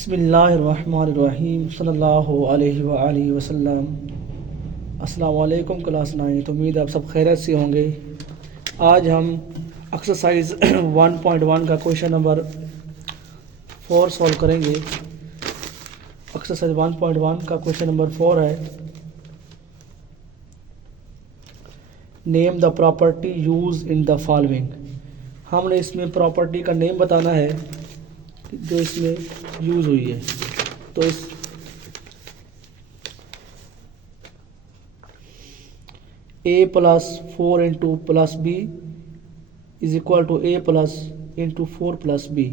बिस्मिल्लाहिर्रहमानिर्रहीम सल्लल्लाहु अलैहि वआलिहि वसल्लम। अस्सलाम वालेकुम क्लास 9। तो उम्मीद आप सब खैरियत से होंगे। आज हम एक्सरसाइज 1.1 का क्वेश्चन नंबर 4 सॉल्व करेंगे। एक्सरसाइज 1.1 का क्वेश्चन नंबर 4 है, name the property use in the following. हमने इसमें प्रॉपर्टी का नेम बताना है जो इसमें यूज हुई है। तो इस a plus 4 into plus B is equal to a plus into 4 plus B.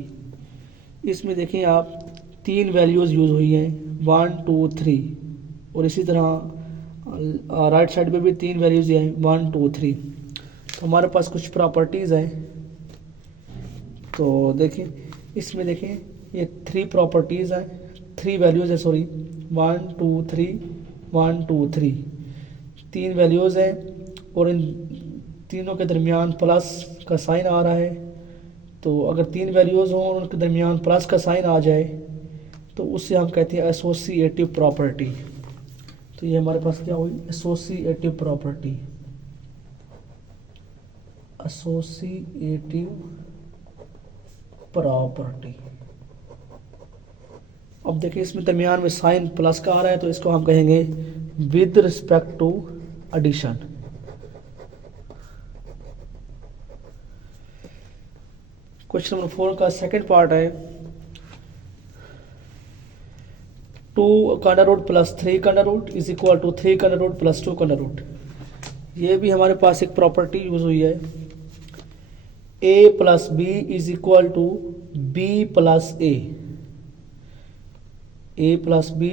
इसमें देखें आप तीन वैल्यूज़ यूज़ हुई हैं 1 2 3, और इसी तरह राइट साइड पे भी तीन वैल्यूज़ हैं 1 2 3। तो हमारे पास कुछ प्रॉपर्टीज़ हैं। तो देखें इसमें देखें ये थ्री प्रॉपर्टीज़ हैं, थ्री वैल्यूज़ है, सॉरी 1 2 3 1 2 3 तीन वैल्यूज़ हैं, और इन तीनों के दरमियान प्लस का साइन आ रहा है। तो अगर तीन वैल्यूज़ हों और उनके दरमियान प्लस का साइन आ जाए तो उससे हम कहते हैं एसोसिएटिव प्रॉपर्टी। तो ये हमारे पास क्या हुई, एसोसिएटिव प्रॉपर्टी। Associative property. अब देखिए इसमें दरमियान में साइन प्लस का आ रहा है, तो इसको हम कहेंगे with respect to addition. Question number 4 का सेकंड पार्ट है, 2 का अंडर रूट प्लस 3 का under root is equal to 3 का अंडर रूट प्लस 2 का अंडर रूट। ये भी हमारे पास एक प्रॉपर्टी यूज हुई है, a plus B is equal to B plus A plus B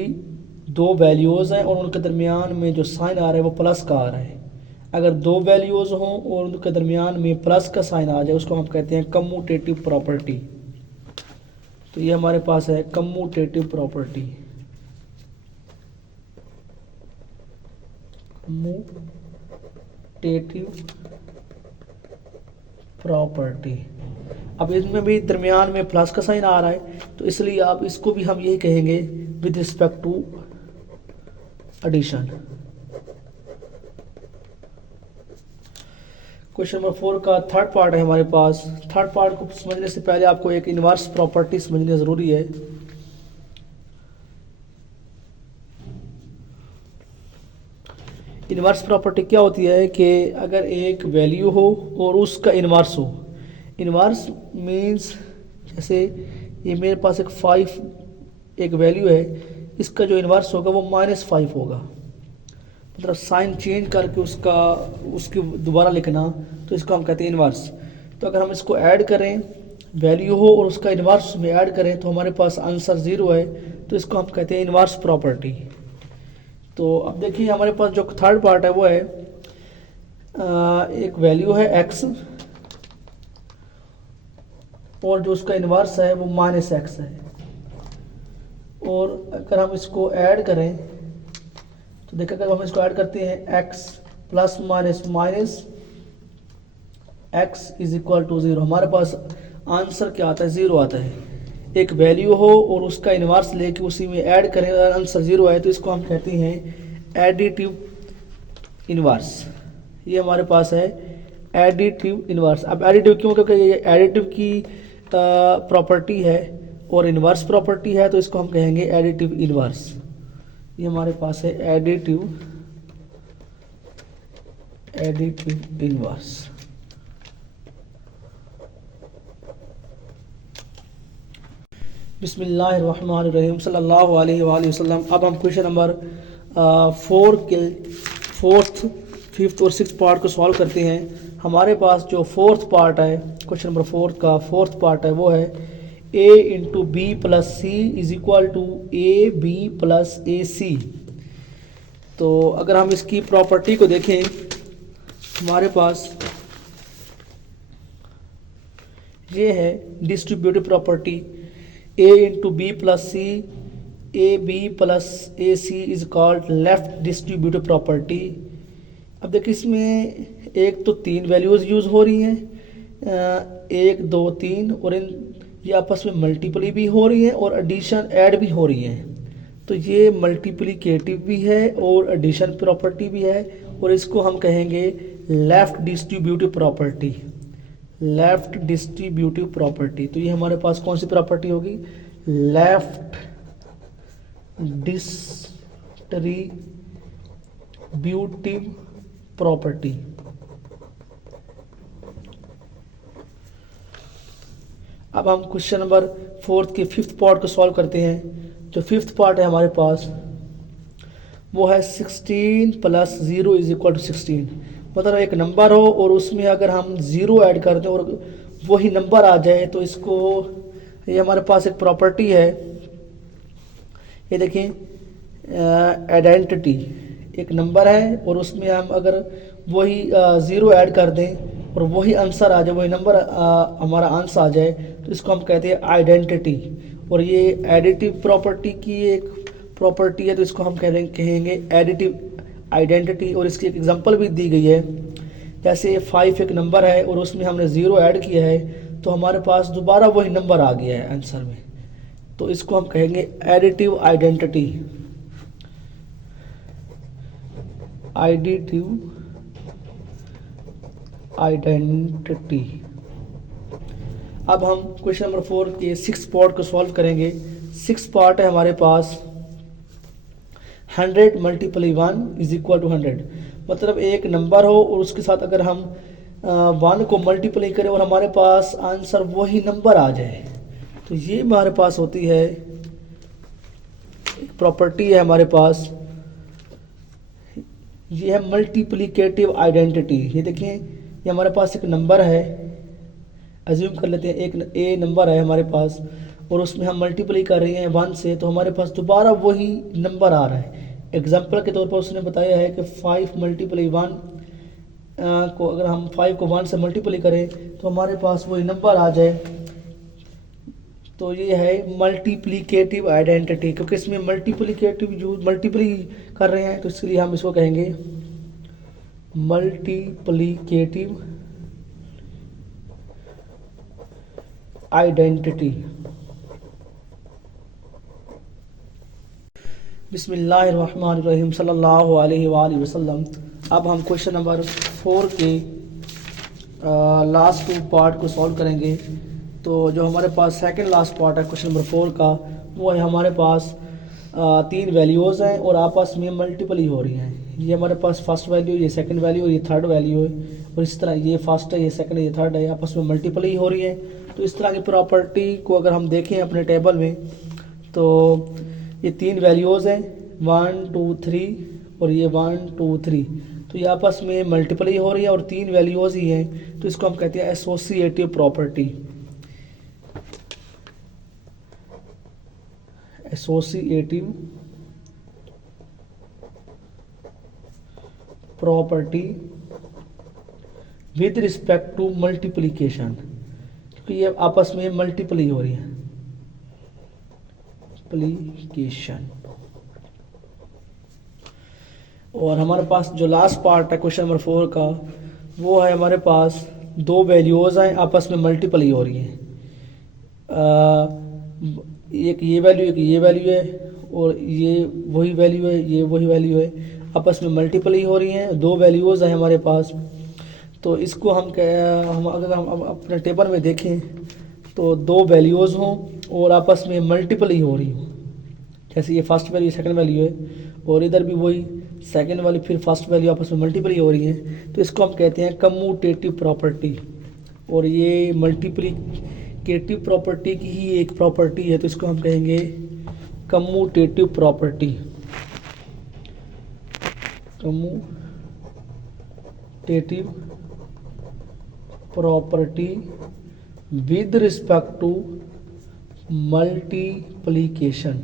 दो वैल्यूज़ हैं और उनके दरमियान में जो साइन आ रहा है वो प्लस का आ रहा है। अगर दो वैल्यूज़ हों और उनके दरमियान में प्लस का साइन आ जाए उसको हम कहते हैं कम्यूटेटिव प्रॉपर्टी। तो ये हमारे पास है कम्यूटेटिव प्रॉपर्टी। Commutative property. अब इसमें भी दरमियान में प्लस का साइन आ रहा है, तो इसलिए आप इसको भी हम यही कहेंगे with respect to addition. Question number 4 का थर्ड पार्ट है हमारे पास। थर्ड पार्ट को समझने से पहले आपको एक इनवर्स प्रॉपर्टी समझनी ज़रूरी है। इनवर्स प्रॉपर्टी क्या होती है कि अगर एक वैल्यू हो और उसका इनवर्स हो। इनवर्स मीन्स जैसे ये मेरे पास एक 5 एक वैल्यू है, इसका जो इनवर्स होगा वो -5 होगा। मतलब साइन चेंज करके उसकी दोबारा लिखना, तो इसको हम कहते हैं इनवर्स। तो अगर हम इसको ऐड करें, वैल्यू हो और उसका इनवर्स में ऐड करें तो हमारे पास आंसर 0 है, तो इसको हम कहते हैं इनवर्स प्रॉपर्टी। तो अब देखिए हमारे पास जो थर्ड पार्ट है वो है एक वैल्यू है x और जो उसका इनवर्स है वो -x है, और अगर हम इसको ऐड करें तो देखिए अगर हम इसको ऐड करते हैं x plus minus minus x is equal to 0, हमारे पास आंसर क्या आता है, 0 आता है। एक वैल्यू हो और उसका इनवर्स लेके उसी में ऐड करें और आंसर 0 है, तो इसको हम कहते हैं एडिटिव इनवर्स। ये हमारे पास है एडिटिव इनवर्स। अब एडिटिव क्यों, क्योंकि ये एडिटिव की प्रॉपर्टी है और इनवर्स प्रॉपर्टी है, तो इसको हम कहेंगे एडिटिव इनवर्स। ये हमारे पास है एडिटिव इनवर्स। बिस्मिल्लाहिर्रहमानिर्रहीम सल्लल्लाहु अलैहि वसल्लम। अब हम क्वेश्चन नंबर 4 के फोर्थ, फिफ्थ और सिक्स पार्ट को सॉल्व करते हैं। हमारे पास जो फोर्थ पार्ट है, क्वेश्चन नंबर 4 का फोर्थ पार्ट है वो है a into B plus C is equal to A B plus A C. तो अगर हम इसकी प्रॉपर्टी को देखें, हमारे पास ये है distributive property a into B plus C, A B plus A C is called left distributive property. अब देखिए इसमें एक तो तीन वैल्यूज़ यूज़ हो रही हैं, 1 2 3, और इन ये आपस में मल्टीप्ली भी हो रही हैं और एडिशन ऐड भी हो रही हैं। तो ये मल्टीप्लिकेटिव भी है और एडिशन प्रॉपर्टी भी है, और इसको हम कहेंगे left distributive property. Left distributive property, तो ये हमारे पास कौन सी प्रॉपर्टी होगी? Left distributive property. अब हम क्वेश्चन नंबर 4 के 5th पार्ट को सॉल्व करते हैं। जो 5th पार्ट है हमारे पास वो है 16 + 0 = 16। मतलब एक नंबर हो और उसमें अगर हम 0 ऐड कर दें और वही नंबर आ जाए तो इसको, ये हमारे पास एक प्रॉपर्टी है, ये देखें आइडेंटिटी। एक नंबर है और उसमें हम अगर वही 0 ऐड कर दें और वही आंसर आ जाए, वही नंबर हमारा आंसर आ जाए, तो इसको हम कहते हैं आइडेंटिटी। और ये एडिटिव प्रॉपर्टी की एक प्रॉपर्टी है, तो इसको हम कहेंगे एडिटिव आइडेंटिटी। और इसकी एक एग्जांपल भी दी गई है, जैसे 5 एक नंबर है और उसमें हमने 0 ऐड किया है तो हमारे पास दोबारा वही नंबर आ गया है आंसर में, तो इसको हम कहेंगे एडिटिव आइडेंटिटी। Additive identity. अब हम क्वेश्चन नंबर 4 के 6th पार्ट को सॉल्व करेंगे। 6th पार्ट है हमारे पास 100 × 1 = 100। मतलब एक नंबर हो और उसके साथ अगर हम 1 को मल्टीप्लाई करें और हमारे पास आंसर वही नंबर आ जाए, तो ये हमारे पास होती है एक प्रॉपर्टी है हमारे पास, ये है मल्टीप्लिकेटिव आइडेंटिटी। ये देखिए, ये हमारे पास एक नंबर है, अज्यूम कर लेते हैं एक ए नंबर है हमारे पास और उसमें हम मल्टीप्लाई कर रहे हैं 1 से, तो हमारे पास दोबारा वही नंबर आ रहा है। एग्जाम्पल के तौर पर उसने बताया है कि 5 × 1 को अगर हम 5 को 1 से मल्टीप्लाई करें तो हमारे पास वही नंबर आ जाए, तो ये है मल्टीप्लिकेटिव आइडेंटिटी। क्योंकि इसमें मल्टीप्लिकेटिव यूज मल्टीप्लाई कर रहे हैं तो इसलिए हम इसको कहेंगे मल्टीप्लिकेटिव आइडेंटिटी। बिस्मिल्लाहिर्रहमानिर्रहीम सल्लल्लाहु अलैहि वसल्लम। अब हम क्वेश्चन नंबर 4 के लास्ट 2 पार्ट को सॉल्व करेंगे। तो जो हमारे पास सेकंड लास्ट पार्ट है क्वेश्चन नंबर 4 का, वो है हमारे पास 3 वैल्यूज़ हैं और आपस में मल्टीप्लाई हो रही हैं। ये हमारे पास फर्स्ट वैल्यू, ये सेकंड वैल्यू, ये थर्ड वैल्यू है, और इस तरह ये फर्स्ट है, ये सेकंड है, ये थर्ड है, आपस में मल्टीप्लाई हो रही है। तो इस तरह की प्रॉपर्टी को अगर हम देखें अपने टेबल में, तो ये 3 वैल्यूज़ हैं 1 2 3 और ये 1 2 3, तो ये आपस में मल्टीप्लाई हो रही है और 3 वैल्यूज़ ही हैं, तो इसको हम कहते हैं associative property. Associative property with respect to multiplication, क्योंकि ये आपस में मल्टीप्लाई हो रही है, मल्टीप्लिकेशन। और हमारे पास जो लास्ट पार्ट है क्वेश्चन नंबर 4 का, वो है हमारे पास 2 वैल्यूज़ हैं आपस में मल्टीप्लाई हो रही हैं। एक ये वैल्यू, एक ये वैल्यू है, और ये वही वैल्यू है, ये वही वैल्यू है, आपस में मल्टीप्लाई हो रही हैं। 2 वैल्यूज़ हैं हमारे पास, तो इसको हम अगर हम अपने टेबल में देखें तो 2 वैल्यूज़ हों और आपस में मल्टीप्लाई हो रही हो, जैसे ये फर्स्ट वैल्यू सेकंड वैल्यू है और इधर भी वही सेकंड वैल्यू फिर फर्स्ट वैल्यू आपस में मल्टीप्लाई हो रही है, तो इसको हम कहते हैं कम्यूटेटिव प्रॉपर्टी। और ये मल्टीप्लिकेटिव प्रॉपर्टी की ही एक प्रॉपर्टी है, तो इसको हम कहेंगे commutative property. Commutative property with respect to multiplication.